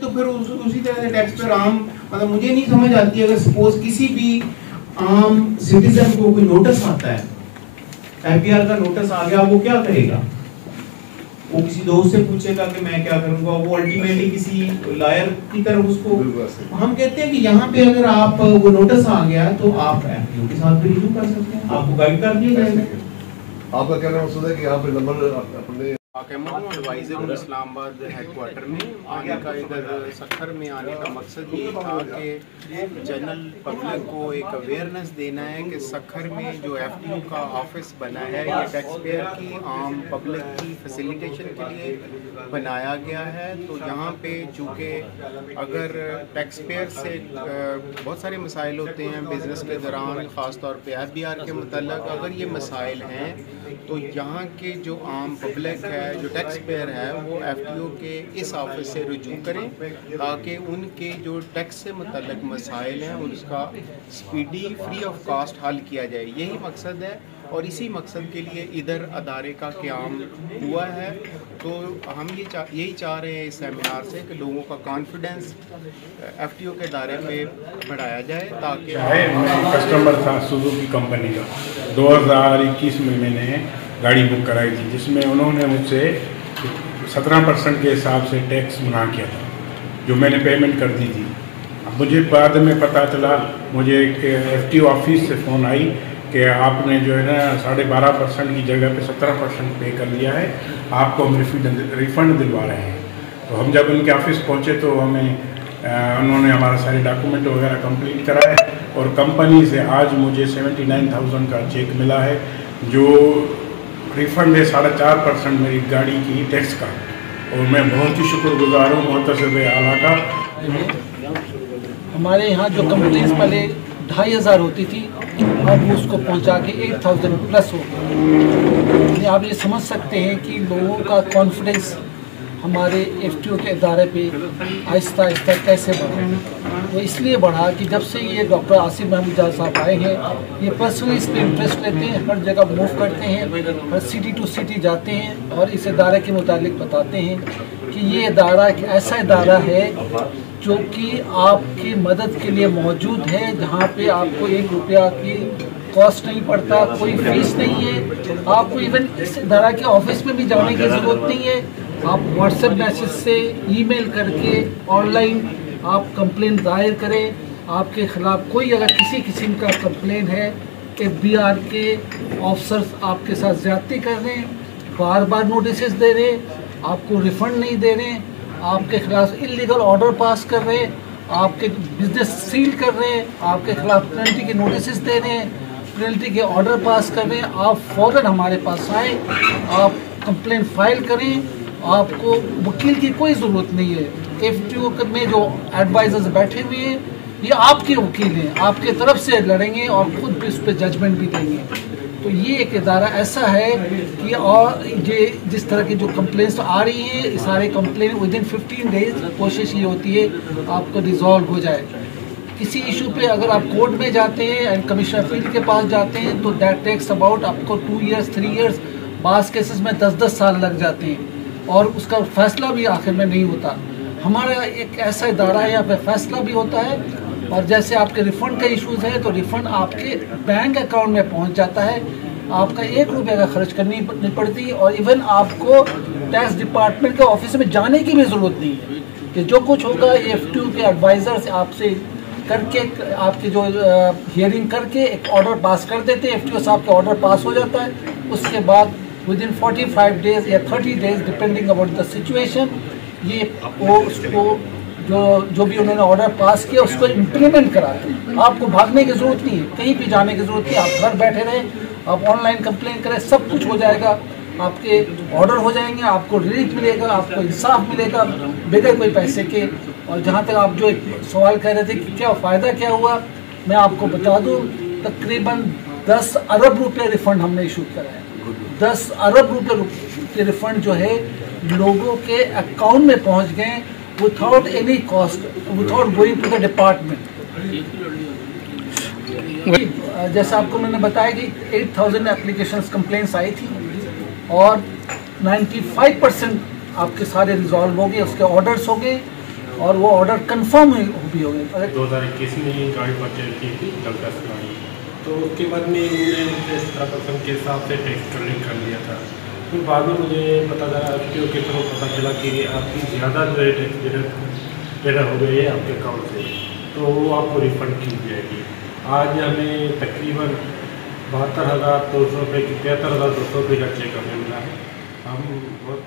तो फिर उसी तरह से टैक्स पेयर आम मतलब मुझे नहीं समझ आती अगर सपोज किसी भी आम सिटीजन को कोई नोटिस आता है, एफबीआर का नोटिस आ गया, वो क्या करेगा? वो किसी दोस्त से पूछेगा कि मैं क्या करूंगा, वो अल्टीमेटली किसी लायर की तरफ उसको हम कहते हैं कि यहाँ पे अगर आप वो नोटिस आ गया तो आप एफबीओ के साथ भी रिव्यू कर सकते हैं, आपको गाइड कर दिया जाएगा। आपका क्या मकसद है कि यहाँ पे नंबर अपने एडवाइजर इस्लामाबाद हेडक्वार्टर में आने का, इधर सखर में आने का मकसद ये था कि जनरल पब्लिक को एक अवेयरनेस देना है कि सखर में जो एफटीओ का ऑफिस बना है ये टैक्स पेयर की आम पब्लिक की फैसिलिटेशन के लिए बनाया गया है। तो यहाँ पे चूँकि अगर टैक्स पेयर से बहुत सारे मसाइल होते हैं बिज़नेस के दौरान, ख़ास तौर पे एफबीआर के मतलब अगर ये मसाइल हैं तो यहाँ के जो आम पब्लिक है, जो टैक्स पेयर है, वो एफटीओ के इस ऑफिस से रुजू करें ताकि उनके जो टैक्स से मुतल्लिक मसाइल हैं उसका स्पीडी फ्री ऑफ कॉस्ट हल किया जाए। यही मकसद है और इसी मकसद के लिए इधर अदारे का क़याम हुआ है। तो हम यही चाह रहे हैं इस सेमिनार से कि लोगों का कॉन्फिडेंस एफटीओ के दायरे में बढ़ाया जाए ताकि मैं कस्टमर था सुजुकी कंपनी का, 2021 में मैंने गाड़ी बुक कराई थी जिसमें उन्होंने मुझसे 17% के हिसाब से टैक्स मुना किया था जो मैंने पेमेंट कर दी थी। अब मुझे बाद में पता चला, मुझे एक एफटीओ ऑफिस से फ़ोन आई कि आपने जो है ना 12.5% की जगह पे 17% पे कर लिया है, आपको हम रिफ़ंड दिलवा रहे हैं। तो हम जब उनके ऑफिस पहुँचे तो हमें उन्होंने हमारा सारे डॉक्यूमेंट वगैरह कंप्लीट कराए और कंपनी से आज मुझे 79,000 का चेक मिला है जो रिफ़ंड है 4.5% मेरी गाड़ी की टैक्स का। और मैं बहुत ही शुक्रगुजार हूँ मुहतसिब आला का। हमारे यहाँ जो कंप्लेंट्स पहले 2,500 होती थी, अब उसको पहुँचा के 8,000 प्लस हो गई। आप ये समझ सकते हैं कि लोगों का कॉन्फिडेंस हमारे एफटीओ के इदारे पे आहिस्ता आहिस्ता कैसे बढ़ा। वो इसलिए बढ़ा कि जब से ये डॉक्टर आसिफ महमूद जाद साहब आए हैं, ये पर्सनली इस पर इंटरेस्ट लेते हैं, हर जगह मूव करते हैं, हर सिटी टू सिटी जाते हैं और इस इदारे के मुतालिक बताते हैं कि ये इदारा एक ऐसा इदारा है जो कि आपकी मदद के लिए मौजूद है, जहाँ पे आपको 1 रुपया की कॉस्ट नहीं पड़ता, कोई फीस नहीं है, आपको इवन इस इदारा के ऑफिस में भी जाने की ज़रूरत नहीं है। आप व्हाट्सएप मैसेज से, ईमेल करके, ऑनलाइन आप कंप्लेन दायर करें। आपके ख़िलाफ़ कोई अगर किसी किस्म का कंप्लेन है, एफबीआर के ऑफिसर्स आपके साथ ज़्यादती कर रहे हैं, बार बार नोटिस दे रहे हैं, आपको रिफ़ंड नहीं दे रहे हैं, आपके ख़िलाफ़ इलीगल ऑर्डर पास कर रहे हैं, आपके बिजनेस सील कर रहे हैं, आपके ख़िलाफ़ पेनल्टी के नोटिस दे रहे हैं, पेनल्टी के ऑर्डर पास कर रहे हैं, आप फ़ौरन हमारे पास आएँ, आप कंप्लेन फाइल करें। आपको वकील की कोई ज़रूरत नहीं है। एफटीओ में जो एडवाइजर्स बैठे हुए हैं ये आपके वकील हैं, आपके तरफ से लड़ेंगे और खुद भी उस पर जजमेंट भी देंगे। तो ये एक इदारा ऐसा है कि और ये जिस तरह की जो कंप्लेंट्स आ रही हैं, सारे कंप्लेन विदिन 15 डेज कोशिश ये होती है आपको रिजॉल्व हो जाए। किसी इशू पे अगर आप कोर्ट में जाते हैं एंड कमिश्नर फील्ड के पास जाते हैं तो दैट टेक्स अबाउट आपको 2 ईयर्स 3 ईयर्स, बाज़ केसेस में 10-10 साल लग जाते हैं और उसका फैसला भी आखिर में नहीं होता। हमारा एक ऐसा इदारा है यहाँ पे फैसला भी होता है और जैसे आपके रिफ़ंड के इश्यूज़ हैं तो रिफ़ंड आपके बैंक अकाउंट में पहुँच जाता है, आपका 1 रुपये का खर्च करनी नहीं पड़ती और इवन आपको टैक्स डिपार्टमेंट के ऑफिस में जाने की भी ज़रूरत नहीं है कि जो कुछ होगा ये एफटीओ के एडवाइज़र्स आपसे करके आपकी जो हियरिंग करके एक ऑर्डर पास कर देते हैं, एफटीओ साहब का ऑर्डर पास हो जाता है। उसके बाद विदिन 45 डेज या 30 days depending about the situation ये वो उसको जो भी उन्होंने ऑर्डर पास किया उसको इम्प्लीमेंट कराते हैं। आपको भागने की ज़रूरत नहीं है, कहीं भी जाने की ज़रूरत नहीं, आप घर बैठे रहें, आप ऑनलाइन कंप्लेन करें, सब कुछ हो जाएगा, आपके ऑर्डर हो जाएंगे, आपको रिलीफ मिलेगा, आपको इंसाफ मिलेगा बगैर कोई पैसे के। और जहाँ तक आप जो एक सवाल कह रहे थे कि क्या फ़ायदा क्या हुआ, मैं आपको बता दूँ तकरीबन 10 अरब रुपये रिफ़ंड हमने इशू करा है। 10 अरब रुपये के रिफ़ंड जो है लोगों के अकाउंट में पहुँच गए without any cost, without going to the department. जैसा आपको मैंने बताया कि 8,000 एप्लीकेशंस कंप्लेंट्स आई थी और 95% आपके सारे रिजॉल्व हो गए, उसके ऑर्डर्स हो गए और वो ऑर्डर कंफर्म भी हो गए। 2021 में ही गाड़ी परचेज की थी डलक्स गाड़ी, तो उसके बाद में उन्होंने मुझसे 17% के हिसाब से टैक्स कलेक्ट कर लिया था। फिर बाद में मुझे पता चला RTO के थ्रू पता चला कि आपकी ज़्यादा जो है टैक्स डेटा हो गई है आपके अकाउंट से, तो वो आपको रिफ़ंड की जाएगी। आज हमें तकरीबन 72,200 रुपये की 73,200 रुपये का चेक हमें मिला है। हम बहुत